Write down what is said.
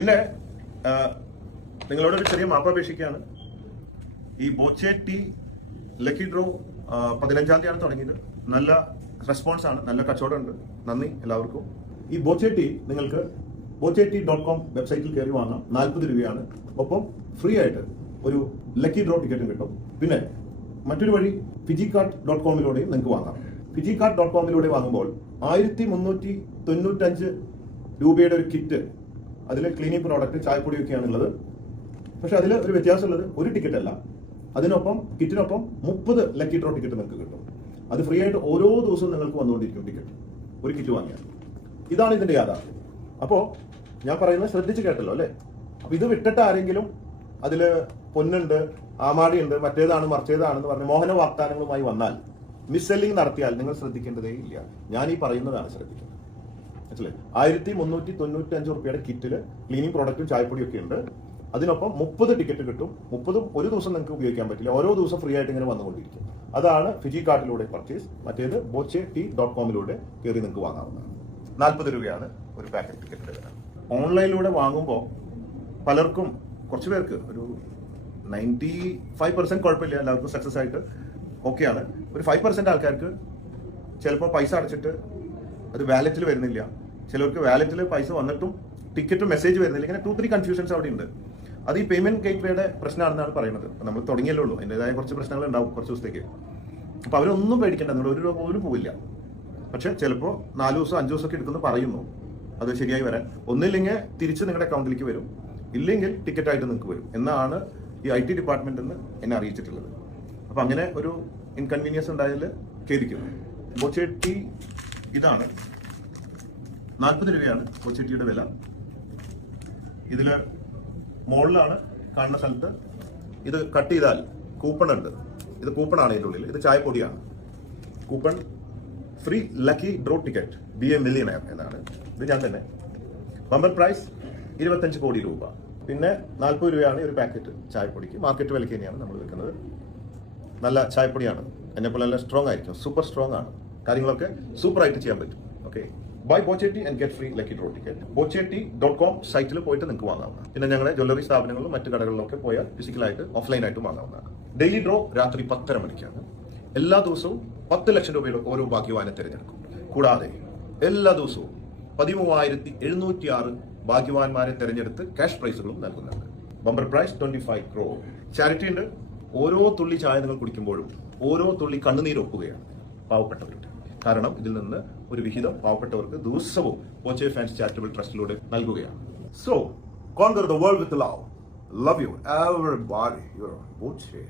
പിന്നെ നിങ്ങളോടൊരു ചെറിയ മാപ്പാപേക്ഷിക്കുകയാണ് ഈ ബോച്ചെ ടി ലക്കി ഡ്രോ പതിനഞ്ചാം തീയതിയാണ് തുടങ്ങിയത്. നല്ല റെസ്പോൺസ് ആണ് നല്ല കച്ചവടം ഉണ്ട്. നന്ദി എല്ലാവർക്കും. ഈ ബോച്ചെ ടി നിങ്ങൾക്ക് ബോച്ചെ ടി ഡോട്ട് കോം വെബ്സൈറ്റിൽ കയറി വാങ്ങാം. നാൽപ്പത് രൂപയാണ്. ഒപ്പം ഫ്രീ ആയിട്ട് ഒരു ലക്കി ഡ്രോ ടിക്കറ്റും കിട്ടും. പിന്നെ മറ്റൊരു വഴി ഫിജി കാർഡ് ഡോട്ട് കോമിലൂടെയും നിങ്ങൾക്ക് വാങ്ങാം. ഫിജി കാർഡ് ഡോട്ട് കോമിലൂടെ വാങ്ങുമ്പോൾ ആയിരത്തി മുന്നൂറ്റി തൊണ്ണൂറ്റഞ്ച് രൂപയുടെ ഒരു കിറ്റ് അതിൽ ക്ലീനിങ് പ്രോഡക്റ്റ് ചായപ്പൊടി ഉള്ളത് പക്ഷെ അതിൽ ഒരു വ്യത്യാസമുള്ളത് ഒരു ടിക്കറ്റ് അല്ല അതിനൊപ്പം കിറ്റിനൊപ്പം മുപ്പത് ലക്കി ഡ്രോ ടിക്കറ്റ് നിങ്ങൾക്ക് കിട്ടും. അത് ഫ്രീ ആയിട്ട് ഓരോ ദിവസവും നിങ്ങൾക്ക് വന്നുകൊണ്ടിരിക്കും ടിക്കറ്റ് ഒരു കിറ്റ് വാങ്ങിയാൽ. ഇതാണ് ഇതിന്റെ യാഥാർത്ഥ്യം. അപ്പോ ഞാൻ പറയുന്നത് ശ്രദ്ധിച്ച് കേട്ടല്ലോ അല്ലേ? അപ്പൊ ഇത് വിട്ടിട്ട് ആരെങ്കിലും അതിൽ പൊന്നുണ്ട് ആമാടിയുണ്ട് മറ്റേതാണ് മറിച്ചേതാണെന്ന് പറഞ്ഞ് മോഹന വാഗ്ദാനങ്ങളുമായി വന്നാൽ മിസ് സെല്ലിംഗ് നടത്തിയാൽ നിങ്ങൾ ശ്രദ്ധിക്കേണ്ടതേ ഇല്ല ഞാൻ ഈ പറയുന്നതാണ് ശ്രദ്ധിക്കുന്നത് മനസ്സിലായി? ആയിരത്തി മുന്നൂറ്റി തൊണ്ണൂറ്റി അഞ്ച് റുപ്യയുടെ കിറ്റിൽ ക്ലീനിങ് പ്രോഡക്റ്റും ചായപ്പൊടിയും ഒക്കെ ഉണ്ട്. അതിനൊപ്പം മുപ്പത് ടിക്കറ്റ് കിട്ടും. മുപ്പതും ഒരു ദിവസം നിങ്ങൾക്ക് ഉപയോഗിക്കാൻ പറ്റില്ല. ഓരോ ദിവസം ഫ്രീ ആയിട്ട് ഇങ്ങനെ വന്നുകൊണ്ടിരിക്കും. അതാണ് ഫിജി കാർട്ടിലൂടെ പർച്ചേസ് മറ്റേത് ബോച്ചെ ടി ഡോട്ട് കോമിലൂടെ കയറി നിങ്ങൾക്ക് വാങ്ങാവുന്നതാണ്. നാൽപ്പത് രൂപയാണ് ഒരു പാക്കറ്റ് ടിക്കറ്റ് ഓൺലൈനിലൂടെ വാങ്ങുമ്പോൾ പലർക്കും കുറച്ച് പേർക്ക് ഒരു നയന്റി ഫൈവ് പെർസെന്റ് കുഴപ്പമില്ല. എല്ലാവർക്കും സക്സസ് ആയിട്ട് ഓക്കെയാണ് ഒരു ഫൈവ് പെർസെന്റ് ആൾക്കാർക്ക് ചിലപ്പോൾ പൈസ അടച്ചിട്ട് അത് വാലറ്റിൽ വരുന്നില്ല. ചിലർക്ക് വാലറ്റിൽ പൈസ വന്നിട്ടും ടിക്കറ്റ് മെസ്സേജ് വരുന്നില്ല. ഇങ്ങനെ ടു ത്രീ കൺഫ്യൂഷൻസ് അവിടെ ഉണ്ട് അത് ഈ പേയ്മെന്റ് ഗേറ്റ് വേയുടെ പ്രശ്നമാണെന്നാണ് പറയുന്നത്. നമ്മൾ തുടങ്ങിയല്ലേ ഉള്ളൂ. അതിന്റെതായ കുറച്ച് പ്രശ്നങ്ങൾ ഉണ്ടാവും കുറച്ച് ദിവസത്തേക്ക്. അപ്പൊ അവരൊന്നും പേടിക്കേണ്ട. നിങ്ങൾ ഒരു രൂപ പോലും പോവില്ല. പക്ഷെ ചിലപ്പോൾ നാല് ദിവസം അഞ്ച് ദിവസമൊക്കെ എടുക്കുന്നു പറയുന്നു. അത് ശരിയായി വരാൻ. ഒന്നില്ലെങ്കിൽ തിരിച്ച് നിങ്ങളുടെ അക്കൗണ്ടിലേക്ക് വരും. ഇല്ലെങ്കിൽ ടിക്കറ്റ് ആയിട്ട് നിങ്ങൾക്ക് വരും. എന്നാണ് ഈ ഐ ടി ഡിപ്പാർട്ട്മെന്റ് എന്ന് എന്നെ അറിയിച്ചിട്ടുള്ളത്. അപ്പൊ അങ്ങനെ ഒരു ഇൻകൺവീനിയൻസ് ഉണ്ടായാൽ ഖേദിക്കുന്നു. ഇതാണ്. നാൽപ്പത് രൂപയാണ് കൊച്ചിട്ടിയുടെ വില. ഇതിൽ മുകളിലാണ് കാണുന്ന സ്ഥലത്ത് ഇത് കട്ട് ചെയ്താൽ കൂപ്പൺ ഉണ്ട്. ഇത് കൂപ്പൺ ആണ് അതിന്റെ ഉള്ളിൽ ഇത് ചായപ്പൊടിയാണ്. Coupon free lucky draw ticket be a millionaire എന്നാണ്. ഇത് ഞാൻ തന്നെ. ബമ്പർ പ്രൈസ് ഇരുപത്തഞ്ച് കോടി രൂപ. പിന്നെ നാൽപ്പത് രൂപയാണ് ഒരു പാക്കറ്റ് ചായപ്പൊടിക്ക്. മാർക്കറ്റ് വിലയ്ക്ക് തന്നെയാണ് നമ്മൾ വിൽക്കുന്നത് നല്ല ചായപ്പൊടിയാണ്. എന്നെപ്പോലെ നല്ല സ്ട്രോങ് ആയിരിക്കും. സൂപ്പർ സ്ട്രോങ് ആണ്. കാര്യങ്ങളൊക്കെ സൂപ്പറായിട്ട് ചെയ്യാൻ പറ്റും. Okay? Buy Boche tea and get free lucky draw ticket Boche tea dot com സൈറ്റിൽ പോയിട്ട് നിങ്ങൾക്ക് വാങ്ങാവുന്നതാണ്. പിന്നെ ഞങ്ങളുടെ ജ്വല്ലറി സ്ഥാപനങ്ങളിലും മറ്റു കടകളിലൊക്കെ പോയാൽ ഫിസിക്കലായിട്ട് ഓഫ്ലൈനായിട്ട് വാങ്ങാവുന്നതാണ്. ഡെയിലി ഡ്രോ രാത്രി പത്തര മണിക്കാണ്. എല്ലാ ദിവസവും പത്ത് ലക്ഷം രൂപയുടെ ഓരോ ഭാഗ്യവാനെ തിരഞ്ഞെടുക്കും. കൂടാതെ എല്ലാ ദിവസവും പതിമൂവായിരത്തി എഴുന്നൂറ്റി ആറ് ഭാഗ്യവാന്മാരെ തിരഞ്ഞെടുത്ത് ക്യാഷ് പ്രൈസുകളും നൽകുന്നുണ്ട്. Bumper prize twenty five crore charity ഉണ്ട്. ഓരോ തുള്ളി ചായ നിങ്ങൾ കുടിക്കുമ്പോഴും ഓരോ തുള്ളി കണ്ണുനീർ ഒപ്പുകയാണ് പാവപ്പെട്ടവരുടെ. കാരണം ഇതിൽ നിന്ന് ഒരു വിഹിതം പാവപ്പെട്ടവർക്ക് ദിവസവും പോച്ചെ ഫാൻസ് ചാരിറ്റബിൾ ട്രസ്റ്റിലൂടെ നൽകുകയാണ്. So conquer the world with love love you everybody your Boche